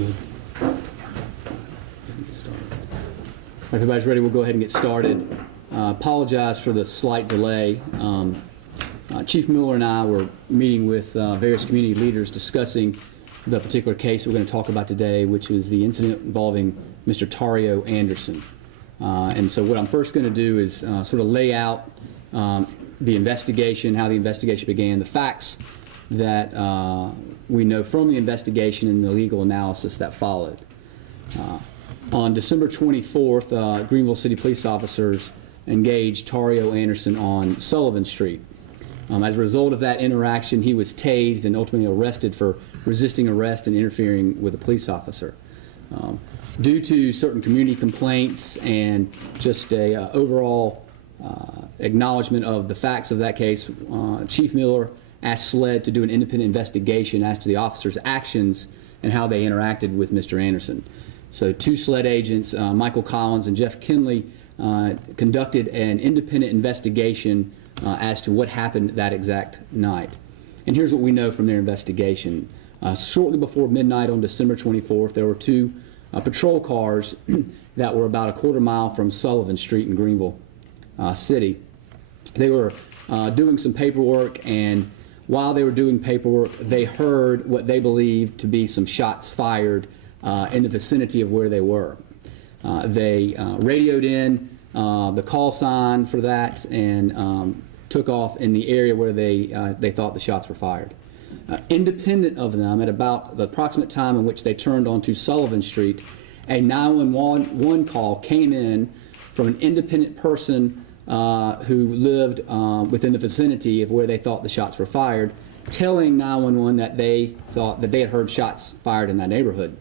Good. If everybody's ready, we'll go ahead and get started. Apologize for the slight delay. Chief Miller and I were meeting with various community leaders discussing the particular case we're going to talk about today, which was the incident involving Mr. Tario Anderson. And so what I'm first going to do is sort of lay out the investigation, how the investigation began, the facts that we know from the investigation and the legal analysis that followed. On December 24th, Greenville City police officers engaged Tario Anderson on Sullivan Street. As a result of that interaction, he was tased and ultimately arrested for resisting arrest and interfering with a police officer. Due to certain community complaints and just a overall acknowledgement of the facts of that case, Chief Miller asked SLED to do an independent investigation as to the officers' actions and how they interacted with Mr. Anderson. So two SLED agents, Michael Collins and Jeff Kinley, conducted an independent investigation as to what happened that exact night. And here's what we know from their investigation. Shortly before midnight on December 24th, there were two patrol cars that were about a quarter mile from Sullivan Street in Greenville City. They were doing some paperwork, and while they were doing paperwork, they heard what they believed to be some shots fired in the vicinity of where they were. They radioed in the call sign for that and took off in the area where they thought the shots were fired. Independent of them, at about the approximate time in which they turned onto Sullivan Street, a 911 call came in from an independent person who lived within the vicinity of where they thought the shots were fired, telling 911 that they thought that they had heard shots fired in that neighborhood.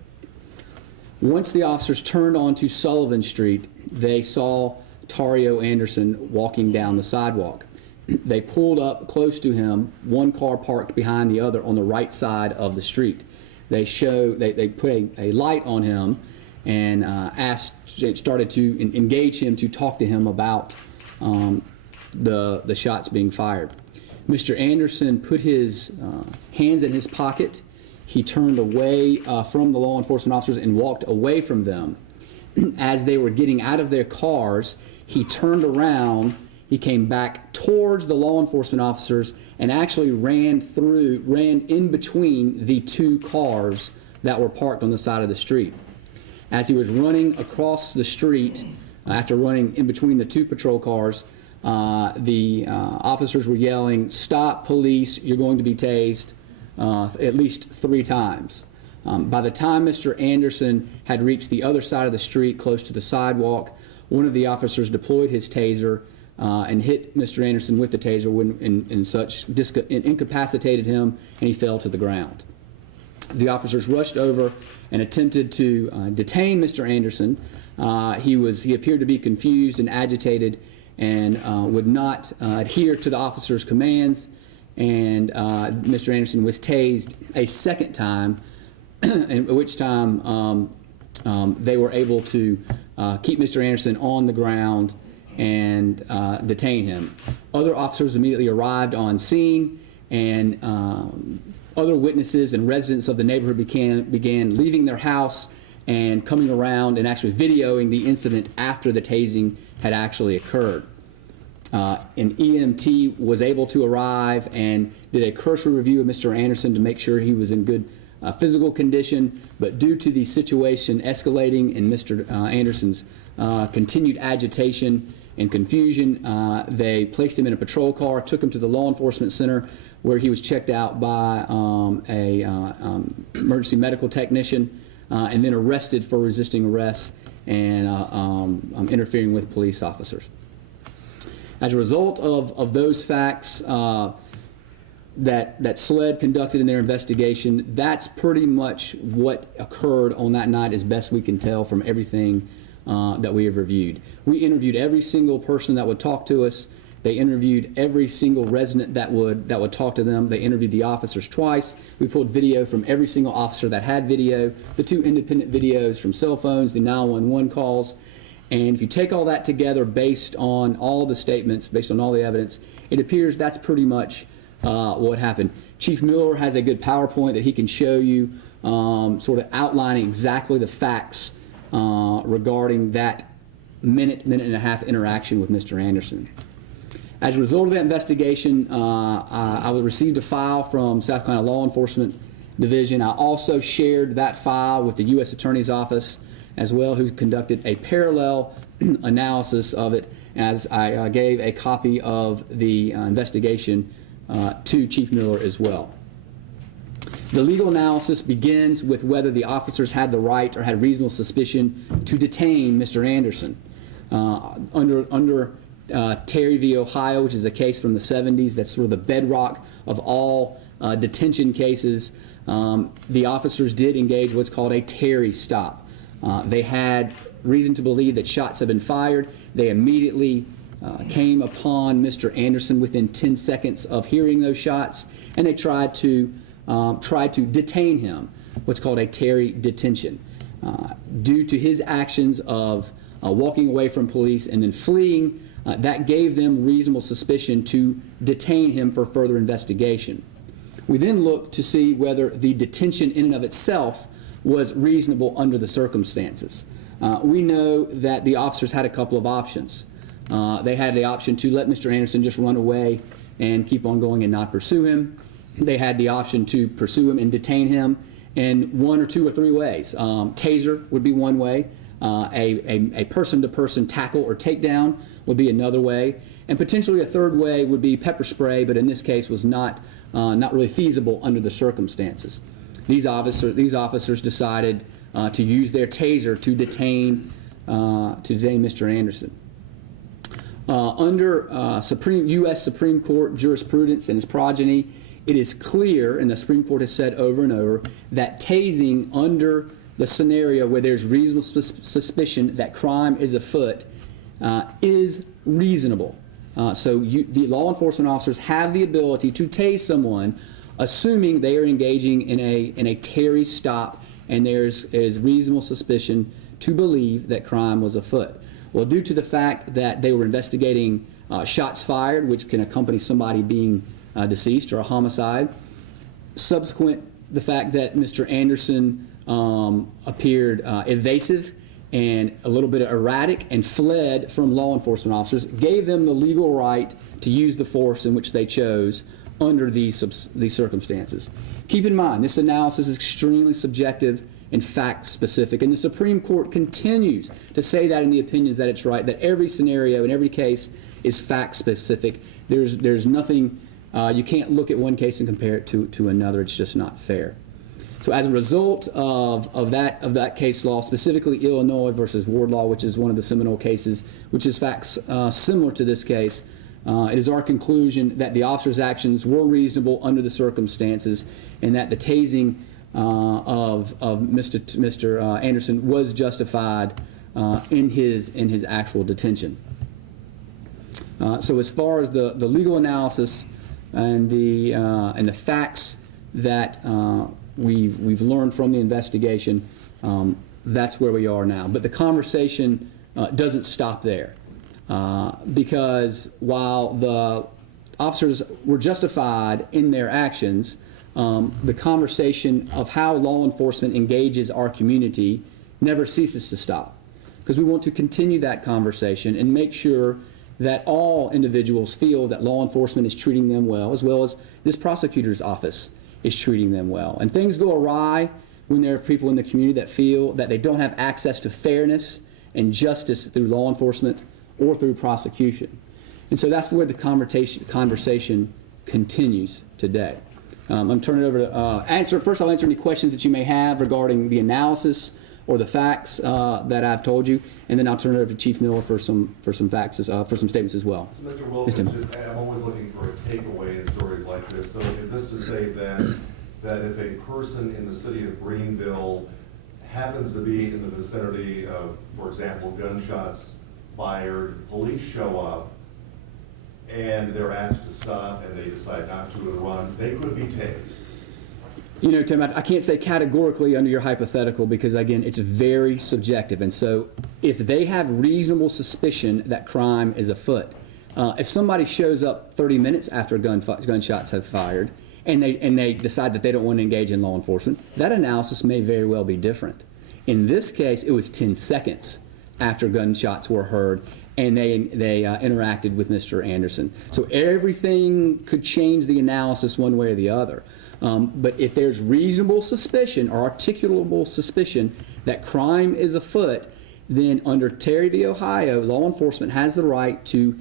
Once the officers turned onto Sullivan Street, they saw Tario Anderson walking down the sidewalk. They pulled up close to him, one car parked behind the other on the right side of the street. They put a light on him and started to engage him to talk to him about the shots being fired. Mr. Anderson put his hands in his pocket. He turned away from the law enforcement officers and walked away from them. As they were getting out of their cars, he turned around, he came back towards the law enforcement officers and actually ran in between the two cars that were parked on the side of the street. As he was running across the street, after running in between the two patrol cars, the officers were yelling, "Stop, police, you're going to be tased," at least 3 times. By the time Mr. Anderson had reached the other side of the street close to the sidewalk, one of the officers deployed his taser and hit Mr. Anderson with the taser and incapacitated him, and he fell to the ground. The officers rushed over and attempted to detain Mr. Anderson. He appeared to be confused and agitated and would not adhere to the officers' commands, and Mr. Anderson was tased a second time, at which time they were able to keep Mr. Anderson on the ground and detain him. Other officers immediately arrived on scene, and other witnesses and residents of the neighborhood began leaving their house and coming around and actually videoing the incident after the tasing had actually occurred. An EMT was able to arrive and did a cursory review of Mr. Anderson to make sure he was in good physical condition, but due to the situation escalating and Mr. Anderson's continued agitation and confusion, they placed him in a patrol car, took him to the law enforcement center, where he was checked out by a emergency medical technician, and then arrested for resisting arrest and interfering with police officers. As a result of those facts that SLED conducted in their investigation, that's pretty much what occurred on that night as best we can tell from everything that we have reviewed. We interviewed every single person that would talk to us. They interviewed every single resident that would talk to them. They interviewed the officers twice. We pulled video from every single officer that had video, the 2 independent videos from cell phones, the 911 calls. And if you take all that together based on all the statements, based on all the evidence, it appears that's pretty much what happened. Chief Miller has a good PowerPoint that he can show you sort of outlining exactly the facts regarding that minute and a half interaction with Mr. Anderson. As a result of that investigation, I received a file from South Carolina Law Enforcement Division. I also shared that file with the U.S. Attorney's Office as well, who conducted a parallel analysis of it, as I gave a copy of the investigation to Chief Miller as well. The legal analysis begins with whether the officers had the right or had reasonable suspicion to detain Mr. Anderson. Under Terry v. Ohio, which is a case from the 70s, that's sort of the bedrock of all detention cases, the officers did engage what's called a Terry stop. They had reason to believe that shots had been fired. They immediately came upon Mr. Anderson within 10 seconds of hearing those shots, and they tried to detain him, what's called a Terry detention. Due to his actions of walking away from police and then fleeing, that gave them reasonable suspicion to detain him for further investigation. We then looked to see whether the detention in and of itself was reasonable under the circumstances. We know that the officers had a couple of options. They had the option to let Mr. Anderson just run away and keep on going and not pursue him. They had the option to pursue him and detain him in one or two or three ways. Taser would be one way. A person-to-person tackle or takedown would be another way. And potentially a third way would be pepper spray, but in this case was not really feasible under the circumstances. These officers decided to use their taser to detain Mr. Anderson. Under U.S. Supreme Court jurisprudence and its progeny, it is clear, and the Supreme Court has said over and over, that tasing under the scenario where there's reasonable suspicion that crime is afoot is reasonable. So the law enforcement officers have the ability to tase someone, assuming they are engaging in a Terry stop and there's reasonable suspicion to believe that crime was afoot. Well, due to the fact that they were investigating shots fired, which can accompany somebody being deceased or a homicide, subsequent the fact that Mr. Anderson appeared evasive and a little bit erratic and fled from law enforcement officers, gave them the legal right to use the force in which they chose under these circumstances. Keep in mind, this analysis is extremely subjective and fact-specific, and the Supreme Court continues to say that in the opinions that it's right, that every scenario in every case is fact-specific. There's nothing, you can't look at one case and compare it to another. It's just not fair. So as a result of that case law, specifically Illinois versus Wardlaw, which is one of the seminal cases, which is facts similar to this case, it is our conclusion that the officer's actions were reasonable under the circumstances, and that the tasing of Mr. Anderson was justified in his actual detention. So as far as the legal analysis and the facts that we've learned from the investigation, that's where we are now. But the conversation doesn't stop there, because while the officers were justified in their actions, the conversation of how law enforcement engages our community never ceases to stop, because we want to continue that conversation and make sure that all individuals feel that law enforcement is treating them well as this prosecutor's office is treating them well. And things go awry when there are people in the community that feel that they don't have access to fairness and justice through law enforcement or through prosecution. And so that's where the conversation continues today. I'm turning it over to First, I'll answer any questions that you may have regarding the analysis or the facts that I've told you, and then I'll turn it over to Chief Miller for some facts, for some statements as well. So Mr. Wilkins, I'm always looking for a takeaway in stories like this. So is this to say then that if a person in the city of Greenville happens to be in the vicinity of, for example, gunshots fired, police show up, and they're asked to stop and they decide not to and run, they could be tased? You know, Tim, I can't say categorically under your hypothetical, because, again, it's very subjective. And so if they have reasonable suspicion that crime is afoot, if somebody shows up 30 minutes after gunshots have fired and they decide that they don't want to engage in law enforcement, that analysis may very well be different. In this case, it was 10 seconds after gunshots were heard, and they interacted with Mr. Anderson. So everything could change the analysis one way or the other. But if there's reasonable suspicion or articulable suspicion that crime is afoot, then under Terry v. Ohio, law enforcement has the right to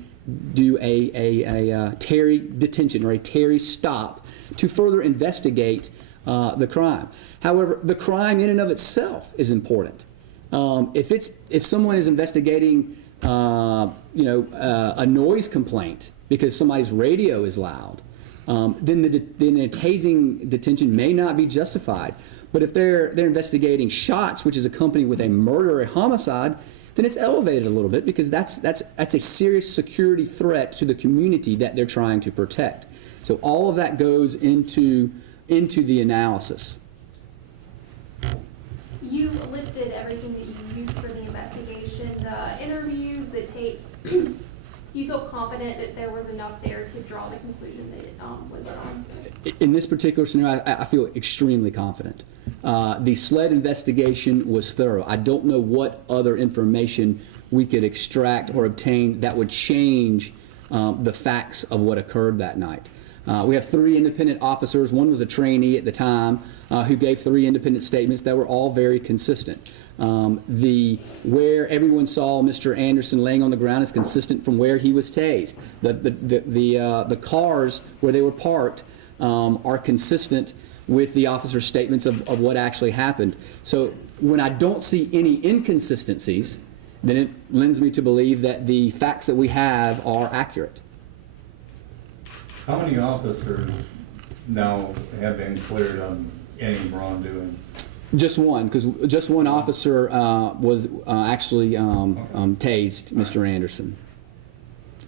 do a Terry detention or a Terry stop to further investigate the crime. However, the crime in and of itself is important. If someone is investigating a noise complaint because somebody's radio is loud, then a tasing detention may not be justified. But if they're investigating shots, which is accompanied with a murder or a homicide, then it's elevated a little bit because that's a serious security threat to the community that they're trying to protect. So all of that goes into the analysis. You listed everything that you used for the investigation, the interviews, the tapes. Do you feel confident that there was enough there to draw the conclusion that it was wrong? In this particular scenario, I feel extremely confident. The SLED investigation was thorough. I don't know what other information we could extract or obtain that would change the facts of what occurred that night. We have 3 independent officers. One was a trainee at the time who gave 3 independent statements that were all very consistent. Where everyone saw Mr. Anderson laying on the ground is consistent from where he was tased. The cars where they were parked are consistent with the officer's statements of what actually happened. So when I don't see any inconsistencies, then it lends me to believe that the facts that we have are accurate. How many officers now have been cleared on any wrongdoing? Just one, because just one officer was actually tased Mr. Anderson.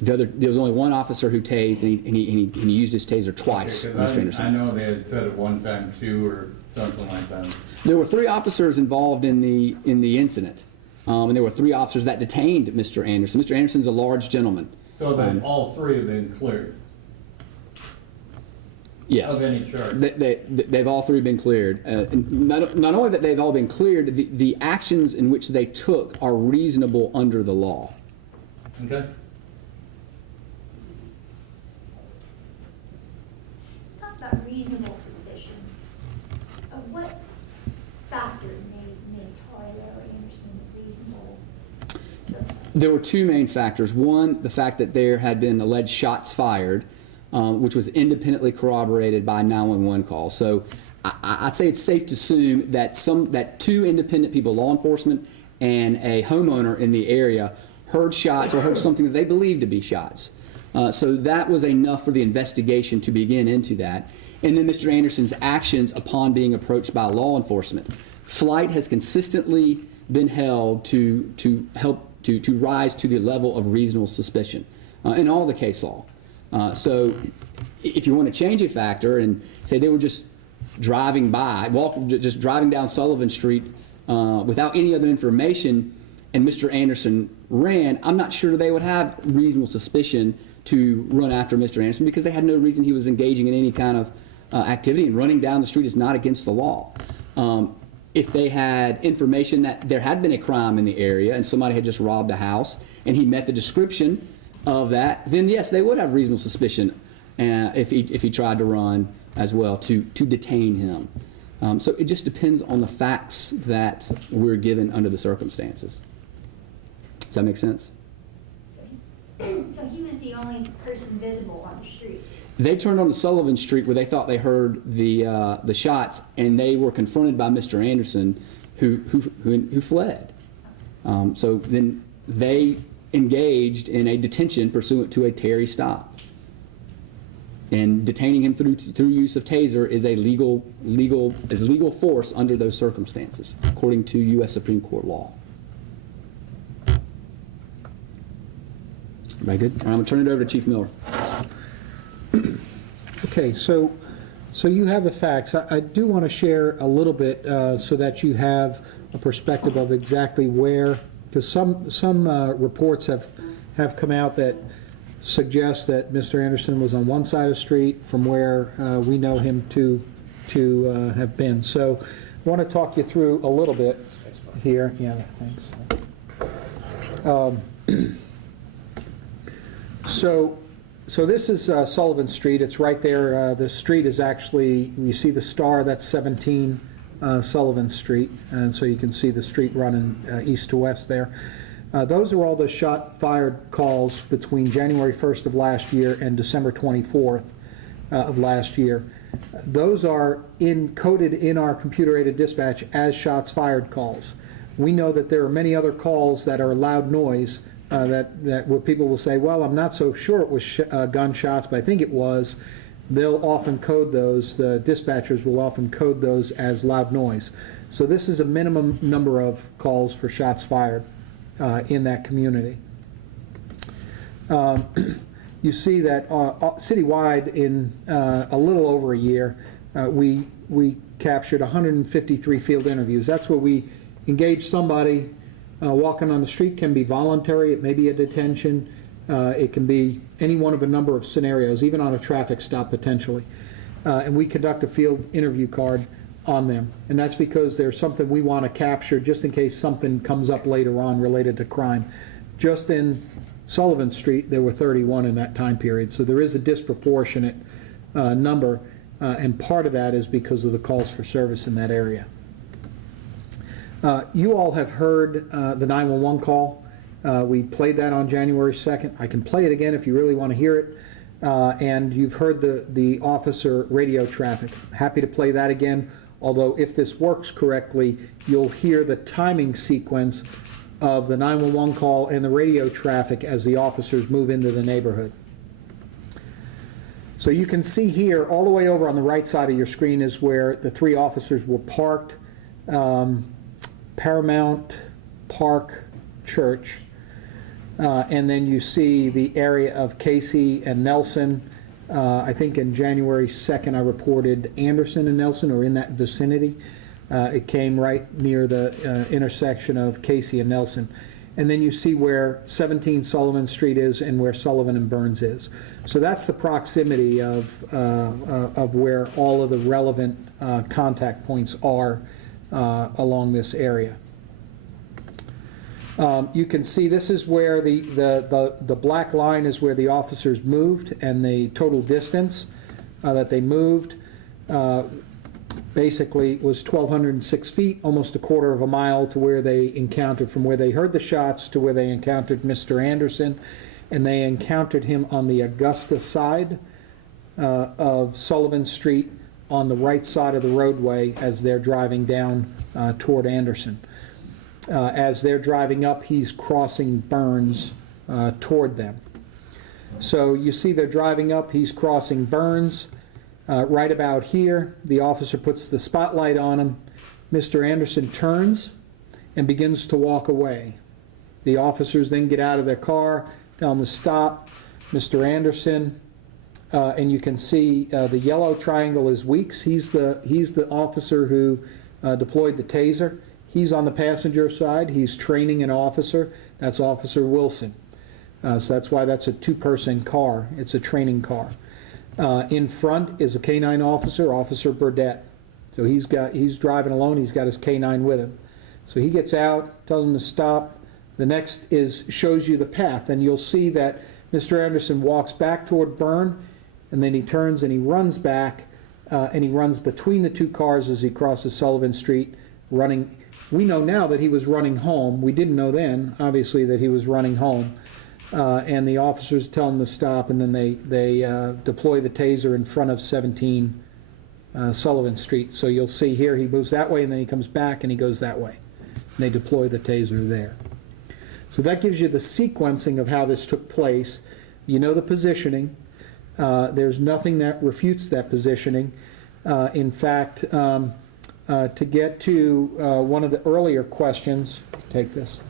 There was only one officer who tased, and he used his taser twice, Okay, Mr. Anderson. I know they had said at one time 2 or something like that. There were 3 officers involved in the incident, and there were 3 officers that detained Mr. Anderson. Mr. Anderson's a large gentleman. So then all 3 have been cleared Yes. of any charge? They've all 3 been cleared. Not only that they've all been cleared, the actions in which they took are reasonable under the law. Okay. Talk about reasonable suspicion. What factor made Tyler Anderson reasonable suspect? There were 2 main factors. One, the fact that there had been alleged shots fired, which was independently corroborated by 911 calls. So I'd say it's safe to assume that 2 independent people, law enforcement and a homeowner in the area, heard shots or heard something that they believed to be shots. So that was enough for the investigation to begin into that. And then Mr. Anderson's actions upon being approached by law enforcement. Flight has consistently been held to help to rise to the level of reasonable suspicion in all the case law. So if you want to change a factor and say they were just driving by, just driving down Sullivan Street without any other information, and Mr. Anderson ran, I'm not sure they would have reasonable suspicion to run after Mr. Anderson because they had no reason he was engaging in any kind of activity, and running down the street is not against the law. If they had information that there had been a crime in the area and somebody had just robbed a house and he met the description of that, then yes, they would have reasonable suspicion if he tried to run as well to detain him. So it just depends on the facts that we're given under the circumstances. Does that make sense? So he was the only person visible on the street. They turned on to Sullivan Street where they thought they heard the shots, and they were confronted by Mr. Anderson, who fled. So then they engaged in a detention pursuant to a Terry stop. And detaining him through use of taser is a legal force under those circumstances, according to U.S. Supreme Court law. Everybody good? All right, I'm going to turn it over to Chief Miller. Okay, so you have the facts. I do want to share a little bit so that you have a perspective of exactly where, because some reports have come out that suggests that Mr. Anderson was on one side of the street from where we know him to have been. So I want to talk you through a little bit here. Yeah, thanks. So this is Sullivan Street. It's right there. The street is actually, you see the star, that's 17 Sullivan Street. And so you can see the street running east to west there. Those are all the shot-fired calls between January 1st of last year and December 24th of last year. Those are coded in our computer-aided dispatch as shots-fired calls. We know that there are many other calls that are loud noise that where people will say, well, I'm not so sure it was gunshots, but I think it was. They'll often code those, the dispatchers will often code those as loud noise. So this is a minimum number of calls for shots fired in that community. You see that citywide in a little over a year, we captured 153 field interviews. That's where we engage somebody walking on the street. Can be voluntary, it may be a detention, it can be any one of a number of scenarios, even on a traffic stop potentially. And we conduct a field interview card on them. And that's because there's something we want to capture just in case something comes up later on related to crime. Just in Sullivan Street, there were 31 in that time period. So there is a disproportionate number, and part of that is because of the calls for service in that area. You all have heard the 911 call. We played that on January 2nd. I can play it again if you really want to hear it. And you've heard the officer radio traffic. Happy to play that again, although if this works correctly, you'll hear the timing sequence of the 911 call and the radio traffic as the officers move into the neighborhood. So you can see here, all the way over on the right side of your screen is where the three officers were parked. Paramount Park Church, and then you see the area of Casey and Nelson. I think in January 2nd I reported Anderson and Nelson, or in that vicinity. It came right near the intersection of Casey and Nelson. And then you see where 17 Sullivan Street is and where Sullivan and Burns is. So that's the proximity of where all of the relevant contact points are along this area. You can see this is where the black line is where the officers moved, and the total distance that they moved basically was 1,206 feet, almost a quarter of a mile to where they encountered, from where they heard the shots to where they encountered Mr. Anderson, and they encountered him on the Augusta side of Sullivan Street, on the right side of the roadway as they're driving down toward Anderson. As they're driving up, he's crossing Burns toward them. So you see they're driving up, he's crossing Burns. Right about here, the officer puts the spotlight on him. Mr. Anderson turns and begins to walk away. The officers then get out of their car, tell him to stop. Mr. Anderson, and you can see the yellow triangle is Weeks. He's the officer who deployed the taser. He's on the passenger side. He's training an officer. That's Officer Wilson. So that's why that's a two-person car. It's a training car. In front is a K-9 officer, Officer Burdett. So he's driving alone. He's got his K-9 with him. So he gets out, tells him to stop. The next shows you the path, and you'll see that Mr. Anderson walks back toward Byrne, and then he turns and he runs back, and he runs between the two cars as he crosses Sullivan Street, running. We know now that he was running home. We didn't know then, obviously, that he was running home. And the officers tell him to stop, and then they deploy the taser in front of 17 Sullivan Street. So you'll see here he moves that way, and then he comes back and he goes that way. And they deploy the taser there. So that gives you the sequencing of how this took place. You know the positioning. There's nothing that refutes that positioning. In fact, to get to one of the earlier questions, take this.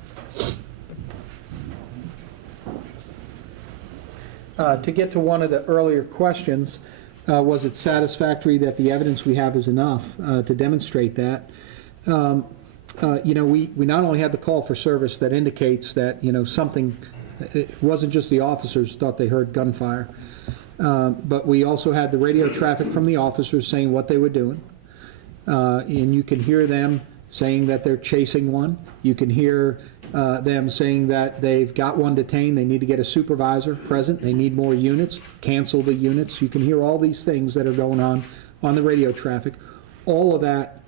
To get to one of the earlier questions, was it satisfactory that the evidence we have is enough to demonstrate that? We not only had the call for service that indicates that something It wasn't just the officers thought they heard gunfire. But we also had the radio traffic from the officers saying what they were doing. And you can hear them saying that they're chasing one. You can hear them saying that they've got one detained, they need to get a supervisor present, they need more units, cancel the units. You can hear all these things that are going on the radio traffic. All of that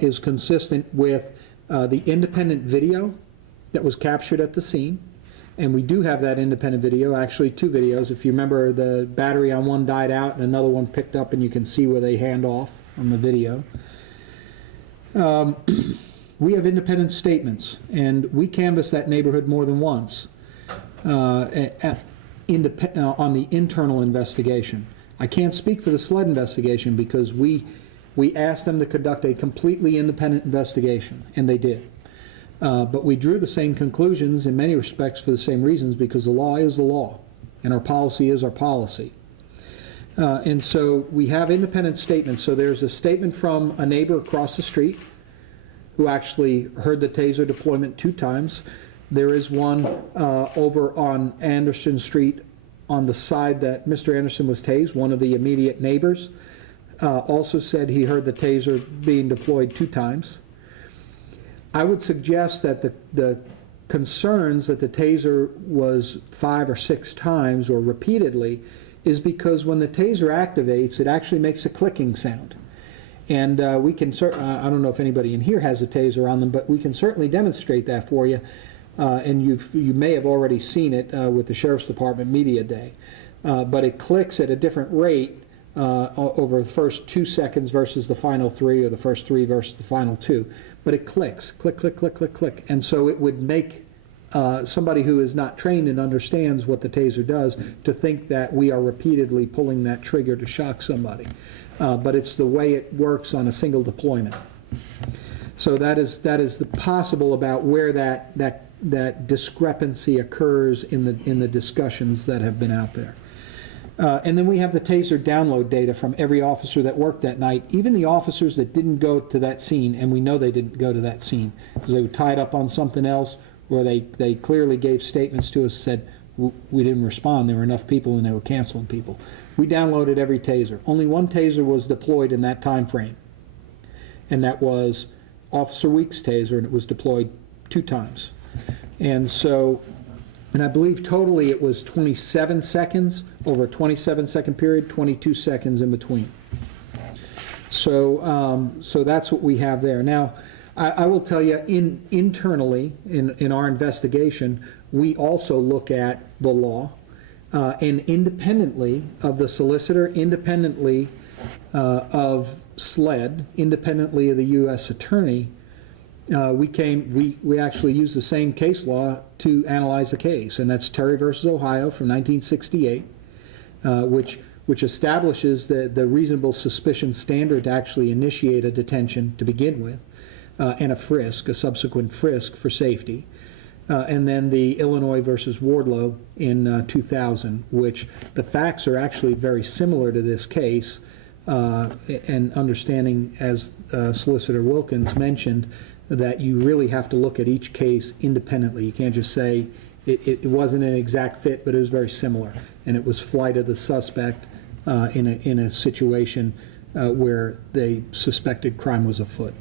is consistent with the independent video that was captured at the scene. And we do have that independent video, actually 2 videos. If you remember, the battery on one died out and another one picked up, and you can see where they hand off on the video. We have independent statements, and we canvassed that neighborhood more than once on the internal investigation. I can't speak for the SLED investigation because we asked them to conduct a completely independent investigation, and they did. But we drew the same conclusions in many respects for the same reasons, because the law is the law, and our policy is our policy. And so we have independent statements. So there's a statement from a neighbor across the street who actually heard the taser deployment 2 times. There is one over on Anderson Street on the side that Mr. Anderson was tased. One of the immediate neighbors also said he heard the taser being deployed 2 times. I would suggest that the concerns that the taser was 5 or 6 times or repeatedly is because when the taser activates, it actually makes a clicking sound. And we can I don't know if anybody in here has a taser on them, but we can certainly demonstrate that for you. And you may have already seen it with the Sheriff's Department Media Day. But it clicks at a different rate over the first 2 seconds versus the final 3, or the first 3 versus the final 2. But it clicks, click, click, click, click, click. And so it would make somebody who is not trained and understands what the taser does to think that we are repeatedly pulling that trigger to shock somebody. But it's the way it works on a single deployment. So that is the possible about where that discrepancy occurs in the discussions that have been out there. And then we have the taser download data from every officer that worked that night, even the officers that didn't go to that scene, and we know they didn't go to that scene because they were tied up on something else, where they clearly gave statements to us, said, we didn't respond, there were enough people and they were canceling people. We downloaded every taser. Only one taser was deployed in that time frame, and that was Officer Weeks' taser, and it was deployed 2 times. And so, and I believe totally it was 27 seconds over a 27-second period, 22 seconds in between. So, so that's what we have there. Now, I will tell you, internally in our investigation, we also look at the law, and independently of the solicitor, independently of SLED, independently of the U.S. Attorney, we actually used the same case law to analyze the case, and that's Terry versus Ohio from 1968, which establishes the reasonable suspicion standard to actually initiate a detention to begin with, and a subsequent frisk for safety. And then the Illinois versus Wardlow in 2000, which the facts are actually very similar to this case, and understanding, as Solicitor Wilkins mentioned, that you really have to look at each case independently. You can't just say it wasn't an exact fit, but it was very similar, and it was flight of the suspect in a situation where they suspected crime was afoot.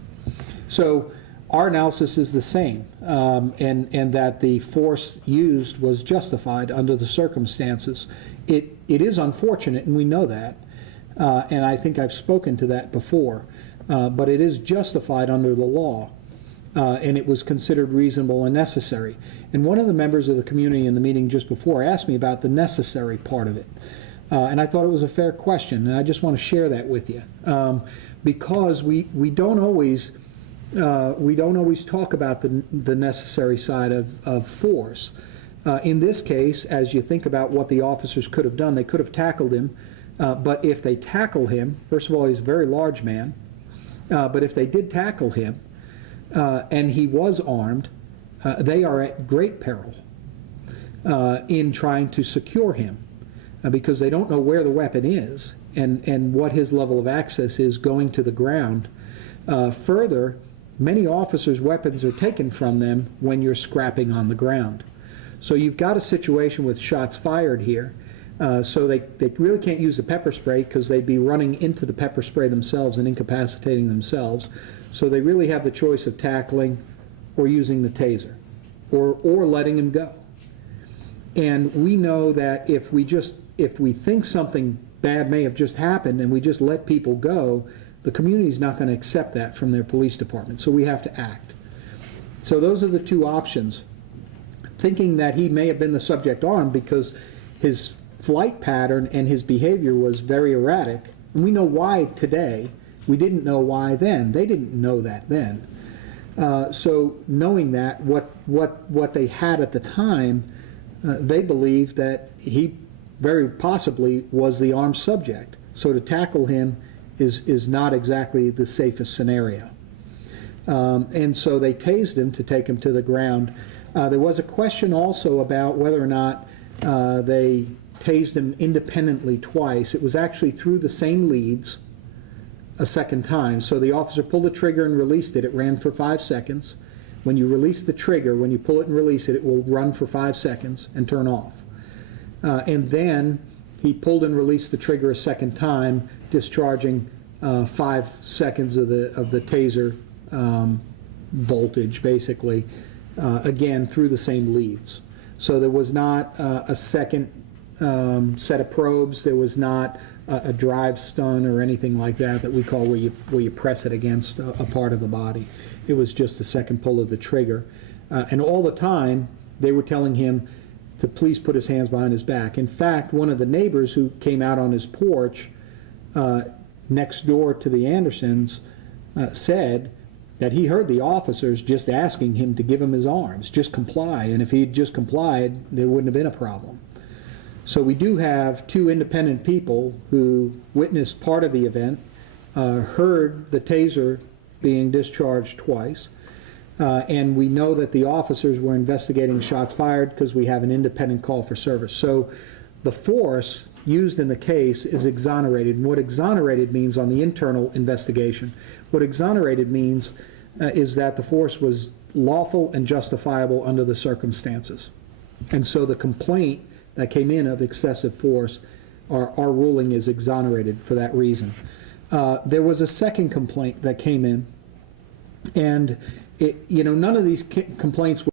So our analysis is the same, and that the force used was justified under the circumstances. It is unfortunate, and we know that, and I think I've spoken to that before, but it is justified under the law, and it was considered reasonable and necessary. And one of the members of the community in the meeting just before asked me about the necessary part of it, and I thought it was a fair question, and I just want to share that with you, because we don't always talk about the necessary side of force. In this case, as you think about what the officers could have done, they could have tackled him, but if they tackle him, first of all, he's a very large man, but if they did tackle him, and he was armed, they are at great peril in trying to secure him, because they don't know where the weapon is and what his level of access is going to the ground. Further, many officers' weapons are taken from them when you're scrapping on the ground. So you've got a situation with shots fired here. So they really can't use the pepper spray because they'd be running into the pepper spray themselves and incapacitating themselves. So they really have the choice of tackling or using the taser or letting him go. And we know that if we think something bad may have just happened and we just let people go, the community's not going to accept that from their police department. So we have to act. So those are the two options. Thinking that he may have been the subject armed because his flight pattern and his behavior was very erratic. And we know why today. We didn't know why then. They didn't know that then. So knowing that, what they had at the time, they believed that he very possibly was the armed subject. So to tackle him is not exactly the safest scenario. And so they tased him to take him to the ground. There was a question also about whether or not they tased him independently twice. It was actually through the same leads a second time. So the officer pulled the trigger and released it. It ran for 5 seconds. When you release the trigger, when you pull it and release it, it will run for 5 seconds and turn off. And then he pulled and released the trigger a second time, discharging 5 seconds of the taser voltage, basically, again through the same leads. So there was not a second set of probes. There was not a drive stun or anything like that we call where you press it against a part of the body. It was just a second pull of the trigger. And all the time they were telling him to please put his hands behind his back. In fact, one of the neighbors who came out on his porch next door to the Andersons said that he heard the officers just asking him to give him his arms, just comply, and if he'd just complied, there wouldn't have been a problem. So we do have two independent people who witnessed part of the event, heard the taser being discharged twice, and we know that the officers were investigating shots fired because we have an independent call for service. So the force used in the case is exonerated. And what exonerated means on the internal investigation, what exonerated means is that the force was lawful and justifiable under the circumstances. And so the complaint that came in of excessive force, our ruling is exonerated for that reason. There was a second complaint that came in, and none of these complaints